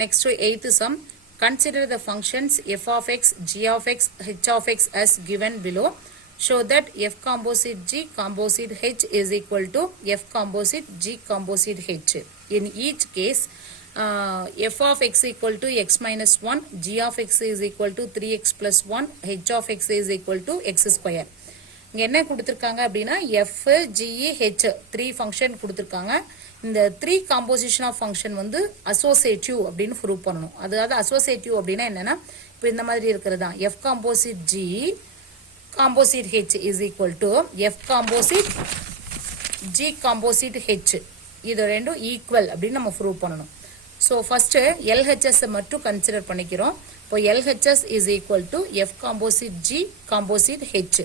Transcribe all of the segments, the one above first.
Next to eighth sum, consider the functions f of x, g of x, h of x as given below. Show that f composite g composite h is equal to f composite g composite h. In each case, f of x equal to x minus 1, g of x is equal to 3x plus 1, h of x is equal to x square. இங்க என்ன கொடுத்திருக்காங்க அப்படினா f, g, h 3 function கொடுத்திருக்காங்க. இந்த 3 composition of function வந்து associative அப்படின்னு prove பண்ணனும். அதாவது அசோசியேட்டிவ் அப்படினா என்னன்னா இப்போ இந்த மாதிரி இருக்குறது தான் f composite g composite h is equal to f composite g composite h. இது ரெண்டும் ஈக்குவல் அப்படின்னு நம்ம ப்ரூவ் பண்ணனும். So first LHS மட்டும் கன்சிடர் பண்ணிக்கிறோம். இப்போ LHS is equal to f composite g composite h.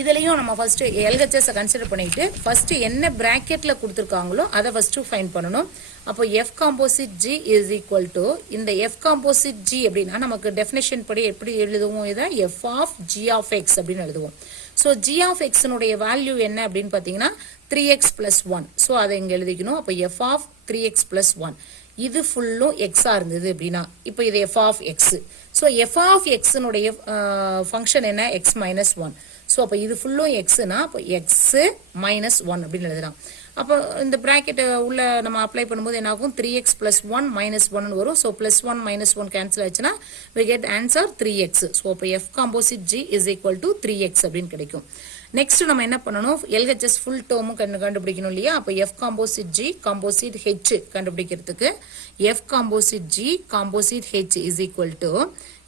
இதுலயும் நம்ம ஃபர்ஸ்ட் LHS கன்சிடர் பண்ணிட்டு ஃபர்ஸ்ட் என்ன பிராக்கெட்ல கொடுத்திருக்காங்களோ அத ஃபர்ஸ்ட் ஃபைண்ட் பண்ணனும். அப்போ f composite g is equal to இந்த f composite g அப்படினா நமக்கு டெஃபினிஷன் படி எப்படி எழுதுவோம்? இத f of g of x அப்படினு எழுதுவோம். சோ g of x னுடைய வேல்யூ என்ன அப்படினு பாத்தீங்கன்னா 3x plus 1. சோ அதை இங்க எழுதிக்கணும். அப்போ f of 3x plus 1. இது ஃபுல்லும் x ஆ இருந்தது அப்படினா இப்போ இது f of x. So f of x னுடைய ஃபங்க்ஷன் என்ன? x minus 1. சோ அப்ப இது ஃபுல்லும் x னா அப்ப x minus 1 அப்படினு எழுதலாம். அப்ப இந்த பிராக்கெட் உள்ள நம்ம அப்ளை பண்ணும்போது என்ன ஆகும்? 3x plus 1 minus 1 ன்னு வரும். சோ plus 1 minus 1 கேன்சல் ஆச்சுனா we get answer 3x. So அப்ப f composite g is equal to 3x அப்படினு கிடைக்கும். நெக்ஸ்ட் நம்ம என்ன பண்ணனும்? LHS ஃபுல் டேர்மும் கண்டுபிடிக்கணும் இல்லையா? அப்ப f composite g composite h கண்டுபிடிக்கிறதுக்கு f composite g composite h is equal to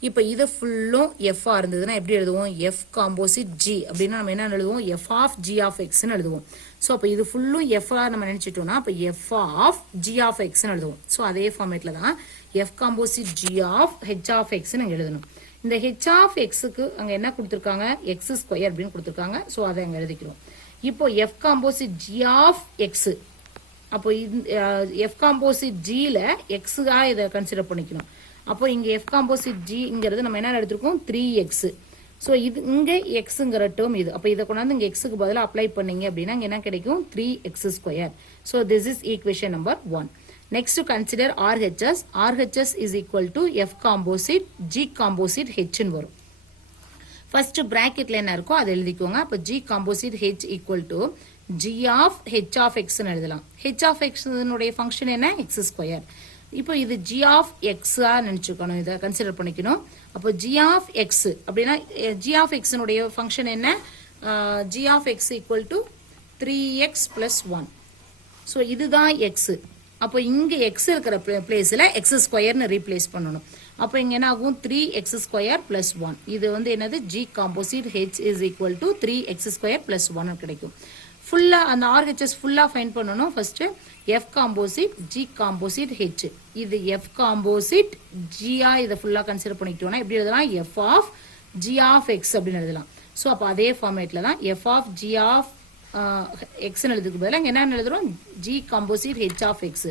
இப்போ இது ஃபுல்லும் f ஆ இருந்ததுனா எப்படி எழுதுவோம்? f composite g அப்படினா நம்ம என்ன எழுதுவோம்? f of g of x ன்னு எழுதுவோம். சோ அப்ப இது ஃபுல்லும் f ஆ நம்ம நினைச்சிட்டோம்னா அப்ப f of g of x ன்னு எழுதுவோம். சோ அதே ஃபார்மேட்ல தான் f composite g of h of x ன்னு எழுதணும். இந்த h of x க்கு அங்க என்ன கொடுத்திருக்காங்க? x ஸ்கொயர் அப்படினு கொடுத்திருக்காங்க. சோ அதை அங்க எழுதிக்கிறோம். இப்போ f composite g of x அப்போ f composite g ல x ஆ இத கன்சிடர் பண்ணிக்கணும். அப்போ இங்க f composite g ங்கிறது நம்ம என்ன எடுத்துறோம்? 3x. சோ இது இங்க xங்கற டேர்ம் இது. அப்ப இத கொண்டாந்து இங்க x க்கு பதிலா அப்ளை பண்ணீங்க அப்படினா இங்க என்ன கிடைக்கும்? 3x². So this is equation number 1. Next to consider RHS. RHS is equal to f composite g composite h ன்னு வரும். First bracketல என்ன இருக்கோ அதை எழுதிக்கோங்க. அப்ப g composite h equal to g of h of x ன்னு எழுதலாம். h of x னுடைய ஃபங்க்ஷன் என்ன? x². இப்போ இது g of x ஆ நினைச்சுக்கணும். இத கன்சிடர் பண்ணிக்கணும். அப்போ g of x அப்படினா g of x னுடைய ஃபங்க்ஷன் என்ன? g of x equal to 3x plus 1. So இதுதான் x. அப்போ இங்க x இருக்கிற பிளேஸ்ல x² ன்னு ரீப்ளேஸ் பண்ணனும். அப்போ இங்க என்ன ஆகும்? 3x² plus 1. இது வந்து என்னது? g composite h is equal to 3x² plus 1 கிடைக்கும். ஃபுல்லா அந்த RHS ஃபுல்லா ஃபைண்ட் பண்ணனும். First f composite g composite h. இது f composite g ஆ இத ஃபுல்லா கன்சிடர் பண்ணிட்டோம்னா எப்படி எழுதலாம்? f of g of x அப்படினு எழுதலாம். சோ அப்ப அதே ஃபார்மேட்ல தான் f of g of x ன்னு எழுதுறதுக்கு பதிலா இங்க என்ன எழுதுறோம்? g composite h of x.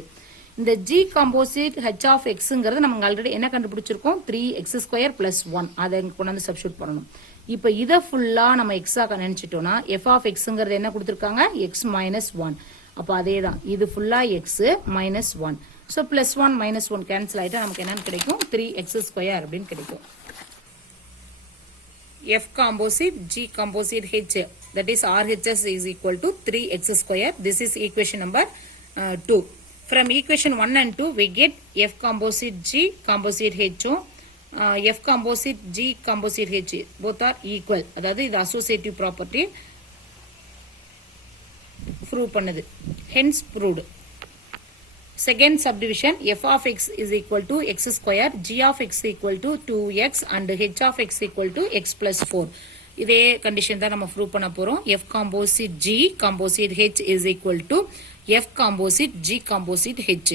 இந்த g composite h of xங்கிறது நம்ம ஆல்ரெடி என்ன கண்டுபிடிச்சிருக்கோம்? 3x² plus 1. அதை இங்க கொண்டு வந்து சப்ஸ்டிட்யூட் பண்ணனும். இப்போ இத ஃபுல்லா நம்ம x ஆ நினைச்சிட்டோம்னா f of xங்கிறது என்ன கொடுத்திருக்காங்க? x minus 1. அப்ப அதேதான் இது ஃபுல்லா x minus 1. So plus 1 minus 1 cancel ஆயிட்டா நமக்கு என்ன கிடைக்கும்? 3x² அப்படினு கிடைக்கும். f composite g composite h, that is RHS is equal to 3x². This is equation number 2. From equation 1 and 2 we get f composite g composite h f composite g composite h both are equal. அதாவது இது associative property prove பண்ணுது. Hence proved. Second subdivision, f of x is equal to x², g of x equal to 2x and h of x equal to x plus 4. இதே condition தான் நம்ம prove பண்ண போறோம். f composite g composite h is equal to f composite g composite h.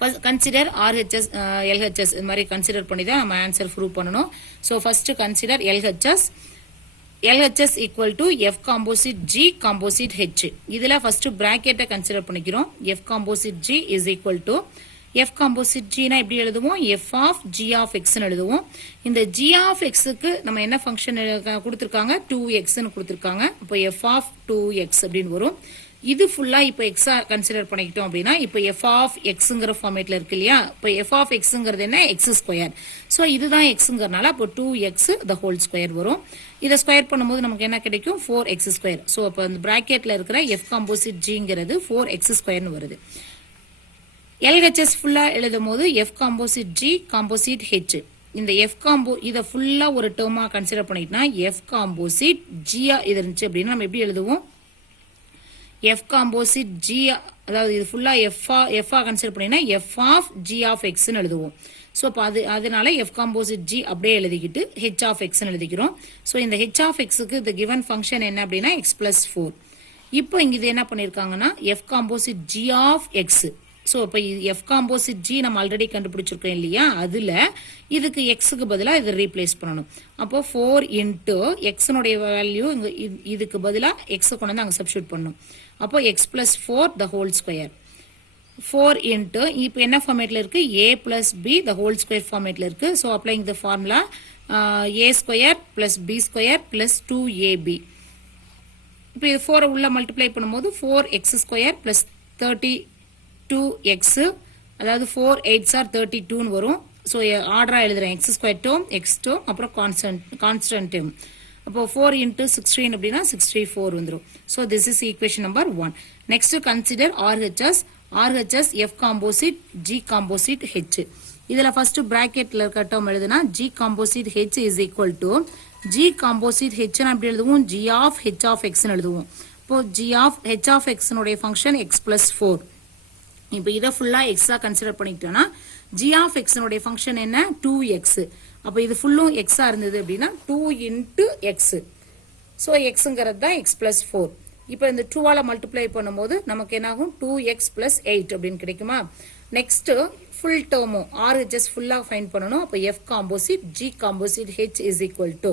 First consider RHS LHS இது மாதிரி consider பண்ணி தான் நம்ம ஆன்சர் ப்ரூவ் பண்ணனும். So first consider LHS. LHS equal to f composite g composite h. இதுல first bracket consider பண்ணிக்கிறோம். f composite g is equal to f composite g னா எப்படி எழுதுவோம்? f of g of x ன்னு எழுதுவோம். இந்த g of x க்கு நம்ம என்ன ஃபங்க்ஷன் கொடுத்திருக்காங்க? 2x ன்னு கொடுத்திருக்காங்க. அப்போ f of 2x அப்படினு வரும். இது ஃபுல்லா இப்போ எக்ஸா கன்சிடர் பண்ணிக்கிட்டோம் அப்படின்னா இப்போ எஃப் ஆஃப் எக்ஸுங்கிற ஃபார்மேட்ல இருக்கு இல்லையா, இப்போ எஃப் ஆஃப் எக்ஸுங்கிறது என்ன, எக்ஸ் ஸ்கொயர். ஸோ இதுதான் எக்ஸுங்கிறனால அப்போ 2x த ஹோல் ஸ்கொயர் வரும். இதை ஸ்கொயர் பண்ணும்போது நமக்கு என்ன கிடைக்கும், 4x ஸ்கொயர். ஸோ அப்போ அந்த பிராக்கெட்ல இருக்கிற எஃப் காம்போசிட் ஜிங்கிறது 4x ஸ்கொயர்னு வருது. எல்ஹெச்எஸ் ஃபுல்லா எழுதும் போது F composite G composite H, இந்த எஃப் காம்போ இதை ஃபுல்லா ஒரு டேர்மா கன்சிடர் பண்ணிட்டோம்னா எஃப் காம்போசிட் ஜியா இது இருந்துச்சு அப்படின்னா நம்ம எப்படி எழுதுவோம், எஃப் காம்போசிட் ஜி, அதாவது இது ஃபுல்லா எஃப்ஆ கன்சிடர் பண்ணினா எஃப் ஆஃப் ஜி ஆஃப் எக்ஸ்ன்னு எழுதுவோம். ஸோ இப்போ அதனால எஃப் காம்போசிட் ஜி அப்படியே எழுதிக்கிட்டு ஹெச் ஆஃப் எக்ஸ்ன்னு எழுதிக்கிறோம். ஸோ இந்த ஹெச் ஆஃப் எக்ஸுக்கு இந்த கிவன் ஃபங்க்ஷன் என்ன அப்படின்னா எக்ஸ் பிளஸ் 4. இப்போ இங்க இது என்ன பண்ணிருக்காங்கன்னா F composite G of X. So இப்போ எஃப் காம்போசிட் ஜி நம்ம ஆல்ரெடி கண்டுபிடிச்சிருக்கோம் இல்லையா, அதுல இதுக்கு எக்ஸுக்கு பதிலாக இதை ரீப்ளேஸ் பண்ணணும். அப்போ 4 இன்ட்டு எக்ஸனுடைய வேல்யூ இங்க இதுக்கு பதிலாக எக்ஸை கொண்டு வந்து அங்கே சப்ஸ்டியூட் பண்ணணும். அப்போ X plus 4 the whole square, 4 into இப்போ என்ன ஃபார்மேட்ல இருக்கு, A plus B the whole square ஃபார்மேட்ல இருக்கு. So applying the formula A square plus B square plus 2ab. இப்போ இது 4 உள்ள மல்டிப்ளை பண்ணும்போது 4x ஸ்கொயர் பிளஸ் 32x, அதாவது 4 8s are 32 வரும். ஸோ ஆர்டரா எழுதுறேன், X square term X term அப்புறம் கான்ஸ்டன்ட் டேர்ம். அப்போ 4 இன்ட்டு 16 அப்படின்னா 64 வந்துடும். So this is equation number 1. Next consider RHS. RHS F composite G composite H. இதுல ஃபர்ஸ்ட் பிராக்கெட்ல இருக்க டேர்ம் எழுதுனா G composite H is equal to G composite H அப்படி எழுதுவோம், G of H of X எழுதுவோம். இப்போ G of H of X function X plus 4. இப்போ இதை ஃபுல்லா எக்ஸா கன்சிடர் பண்ணிக்கிட்டோம்னா ஜி ஆஃப் எக்ஸ் ஃபங்க்ஷன் என்ன, 2x. அப்போ இது ஃபுல்லும் எக்ஸா இருந்தது அப்படின்னா 2 இன்ட்டு எக்ஸ். ஸோ எக்ஸுங்கிறது தான் எக்ஸ் பிளஸ் 4. இப்போ இந்த 2ஆல மல்டிப்ளை பண்ணும்போது நமக்கு என்ன ஆகும், 2x பிளஸ் 8 அப்படின்னு கிடைக்குமா. நெக்ஸ்ட் ஃபுல் டேர்மும் RHS ஃபுல்லா ஃபைண்ட் பண்ணணும். அப்போ F composite G composite H is equal to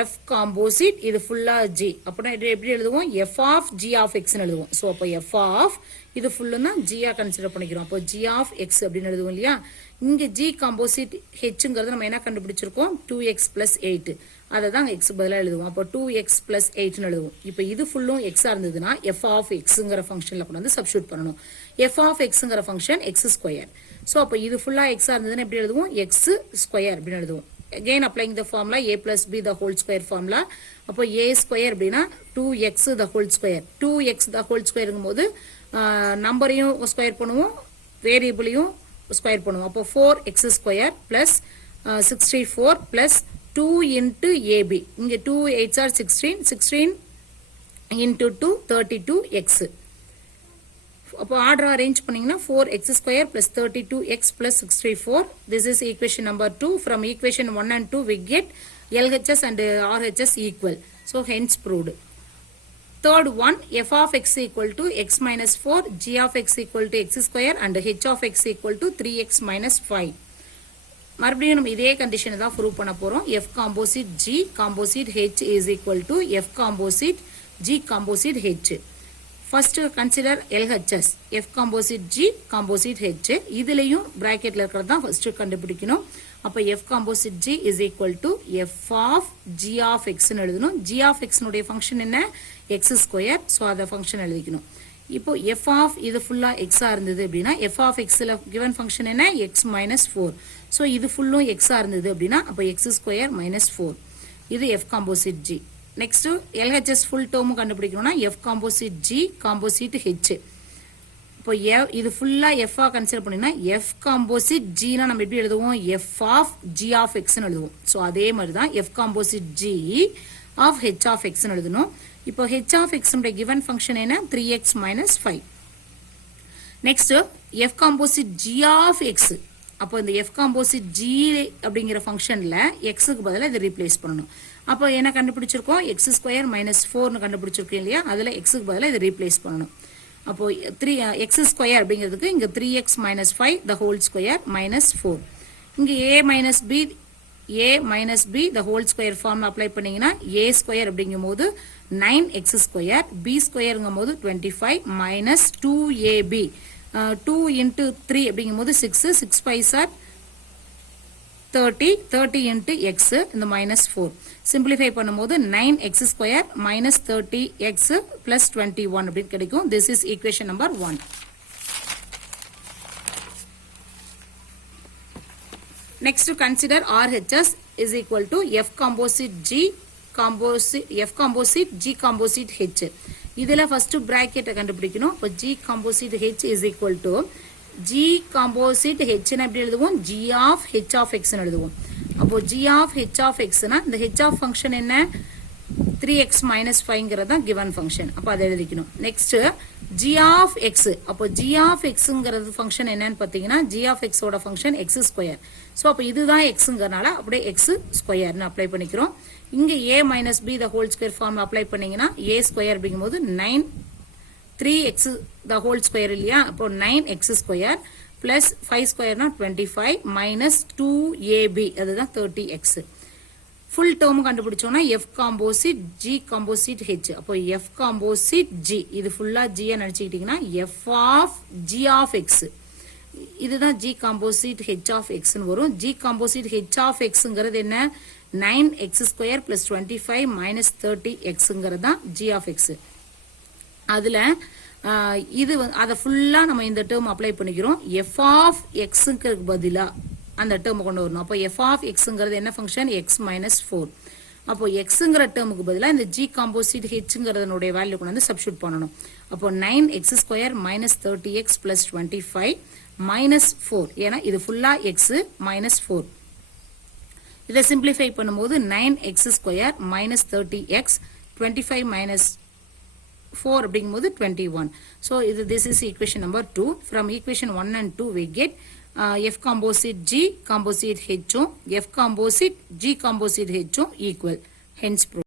F composite இது ஃபுல்லா ஜி அப்படின்னா எப்படி எழுதுவோம், எஃப் ஆஃப் ஜி ஆஃப் எக்ஸ்ன்னு எழுதுவோம். ஸோ அப்போ எஃப் ஆஃப் இது ஃபுல்லுன்னா ஜியா கன்சிடர் பண்ணிக்கிறோம். அப்போ ஜி ஆஃப் எக்ஸ் அப்படின்னு எழுதுவோம் இல்லையா. இங்க ஜி காம்போசிட் ஹெச்ங்கிறது நம்ம என்ன கண்டுபிடிச்சிருக்கோம், 2x பிளஸ் 8, அதை தான் எக்ஸ் பதிலாக எழுதுவோம். அப்போ 2x பிளஸ் 8ன்னு எழுதுவோம். இப்போ இது ஃபுல்லும் எக்ஸா இருந்ததுன்னா எஃப் ஆஃப் எக்ஸுங்கிற ஃபங்க்ஷன்ல கொண்டு வந்து சப்ஸ்டியூட் பண்ணணும். எஃப் ஆஃப் எக்ஸுங்கிற ஃபங்க்ஷன் எக்ஸ் ஸ்கொயர். ஸோ அப்போ இது ஃபுல்லா எக்ஸா இருந்ததுன்னா எப்படி எழுதுவோம், எக்ஸ் ஸ்கொயர் அப்படின்னு எழுதுவோம். Again applying the formula a plus b the whole square formula. அப்போ a square அப்படின்னா 2x the whole square. 2x the whole square போது நம்பரையும் ஸ்கொயர் பண்ணுவோம், வேரியபிளையும் ஸ்கொயர் பண்ணுவோம். அப்போ 4x square plus 64 plus 2 into ab. இங்க 2 8s are 16, 16 into 2 32x. அப்போ order arrange பண்ணீங்கன்னா 4x square plus 32x plus 64. This is equation number 2. From equation 1 and 2 we get LHS and RHS equal. So hence proved. Third one, f of x equal to x minus 4, g of x equal to x square and h of x equal to 3x minus 5. மறுபடியும் நம்ம இதே கண்டிஷனை தான் prove பண்ண போறோம். f composite g composite h is equal to f composite g composite h. First consider LHS, F composite G composite H. இதுலயும் bracketல இருக்கிறது தான் first கண்டுபிடிக்கணும். அப்போ F composite G is equal to F of G of X ன்னு எழுதணும். G of X னுடைய function என்ன, X square. So அதை ஃபங்க்ஷன் எழுதிக்கணும். இப்போ F of இது ஃபுல்லா X இருந்தது அப்படின்னா F of X ல given ஃபங்க்ஷன் என்ன, X minus 4. ஸோ இது ஃபுல்லும் X இருந்தது அப்படின்னா அப்போ X square minus 4. இது F composite G. Next LHS full term கண்டுபிடிக்கணும்னா F composite G composite H. இப்போ இது ஃபுல்லா F ஆ கன்சிடர் பண்ணினா F composite G னா நம்ம எப்படி எழுதுவோம், F of G of X ன்னு எழுதுவோம். சோ அதே மாதிரி தான் F composite G of H of X ன்னு எழுதணும். இப்போ H of X உடைய given function என்ன, 3x minus 5. Next F composite G of X. அப்போ இந்த F composite G அப்படிங்கிற ஃபங்க்ஷன்ல x க்கு பதிலா இதை ரீப்ளேஸ் பண்ணணும். அப்போ என்ன கண்டுபிடிச்சிருக்கோம், x ஸ்கொயர் மைனஸ் 4 கண்டுபிடிச்சிருக்கோம் இல்லையா, அதுல x க்கு பதிலா இதை ரீப்ளேஸ் பண்ணணும். அப்போ 3x ஸ்கொயர் அப்படிங்கிறதுக்கு இங்க 3x minus 5 the whole square minus 4. இங்க a minus b the whole square form apply பண்ணீங்கன்னா a ஸ்கொயர் அப்படிங்கும்போது 9x ஸ்கொயர், b ஸ்கொயர்ங்கும்போது 25 minus 2ab. 2 into 3 அப்படிங்கும்போது 6, 6 5s are 30 into x இந்த minus 4. Simplify பண்ணும்போது 9x square minus 30x plus 21 அப்படின்னு கிடைக்கும். This is equation number 1. Next to consider RHS is equal to F composite G composite F composite G composite H. இதுல first bracket கண்டுபிடிக்கணும். அப்ப G composite H is equal to G composite H ன்னு எப்படி எழுதுவோம்? G of H of X ன்னு எழுதுவோம். அப்போ G of H of X னா இந்த H of function என்ன? 3x minus 5ங்கிறது தான் given function. அப்போ அதை எழுதிக்கணும். Next G of X. அப்போ G of Xங்கிறது function என்னன்னு பார்த்தீங்கன்னா G of X ஓட function x square. ஸோ அப்போ இதுதான் xங்கிறனால அப்படியே x ஸ்கொயர்னு அப்ளை பண்ணிக்கிறோம். இங்கே a minus b the whole square form apply பண்ணீங்கன்னா a ஸ்கொயர் அப்படிங்கும்போது 3x the whole square இல்லையா? அப்போ 9x square plus 5 square னா 25 minus 2ab அதுதான் 30x. full term கண்டுபிடிச்சோம்னா F composite G composite H. அப்போ F composite G இது ஃபுல்லா G நினைச்சுக்கிட்டீங்கன்னா F of G of X. இதுதான் G composite H of X ன்னு வரும். G composite H of Xங்கிறது என்ன? 9x square plus 25 minus 30xங்கிறது தான் G of X. அதுல இது அதை ஃபுல்லா நம்ம இந்த டேர்ம் அப்ளை பண்ணிக்கிறோம். F of Xக்கு பதிலா அந்த டேர்ம் கொண்டு வரணும். அப்போ f of xங்கிறது என்ன ஃபங்க்ஷன்? x minus 4. அப்போ xங்கிற டேர்முக்கு பதிலாக இந்த g composite hங்கிறதனுடைய வேல்யூ கொண்டு வந்து சப்ஸ்டியூட் பண்ணணும். அப்போ 9x square minus 30x plus 25 minus 4. ஏன்னா இது ஃபுல்லா x minus 4. இதை சிம்பிளிஃபை பண்ணும்போது 9x square minus 30x 25 minus 4 அப்படிங்கும்போது 21. So this is equation number 2. From equation 1 and 2 we get F composite G composite H F composite G composite H equal. Hence